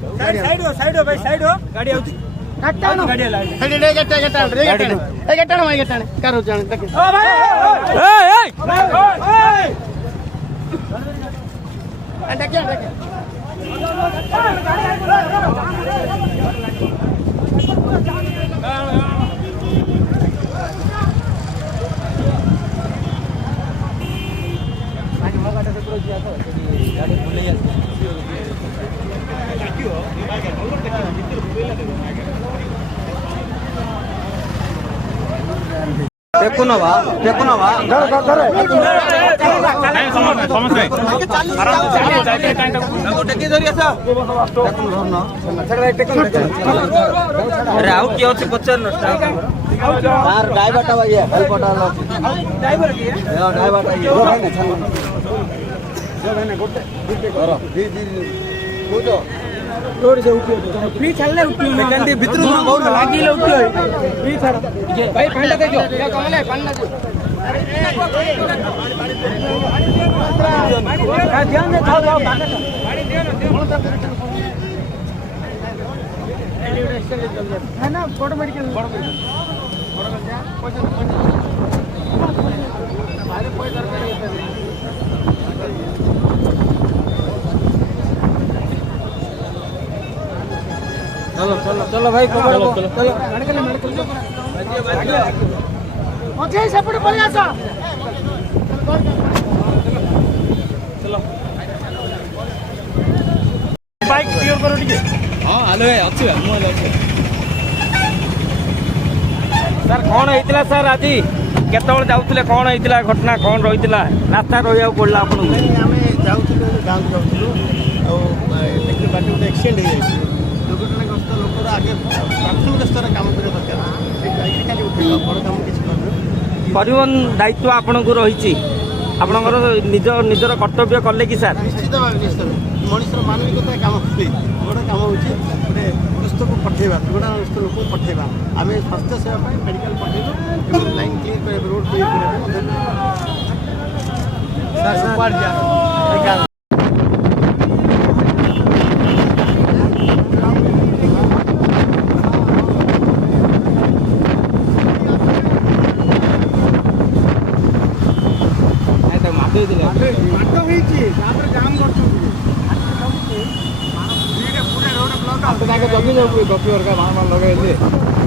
side हो भाई side हो गाड़ी आउची कट्टानो गाड़ी ला हेडी रे गट्टानो भाई गट्टाने करो जाने तक ओ भाई ए अंडा क्या देखुनवा अरे आउ किए अच्छे पचार ड्राइवर रोड से उठियो फ्री चलले उठियो सेकंड भीतर लागी ले उठियो फ्री छाड़ भाई पांडा दे जो क्या कमले पांडा दे का ध्यान दे जाओ पानी दियो ना है ना बड़ मेडिकल जा पैसा हमारे कोई दरकार नहीं है चलो भाई चलो सेपटे पड़े आसा चलो बाइक क्लियर करो ठीक है हां हेलो अच्छी है मो अच्छी सर कौन होइतिला सर आज केतबेले जाउतले कौन होइतिला घटना कौन रहितिला रास्ता रहिया पड़ला आपन हमें जाउतले गांव जाउतलु और देखि बाटी उठे एक्सीडेंट हो जाई दुर्घटनाग्रस्त लोक आगे प्राथमिक स्तर काम करे दरकार खाली उठेगा बड़ काम किसी कर परिवहन दायित्व आपन को रही आपनकर निजर कर्तव्य कले कि सर निश्चित मनुष्य मानविकता काम गोटे काम हूँ गोटे ग्रस्त को पठेगा दुर्घटनाग्रस्त लोक पठेगा आम स्वास्थ्य सेवा मेडिकल पठेबू लाइन क्लीयर कर रोड क्लीयर कर जगी जाऊ गपी लगे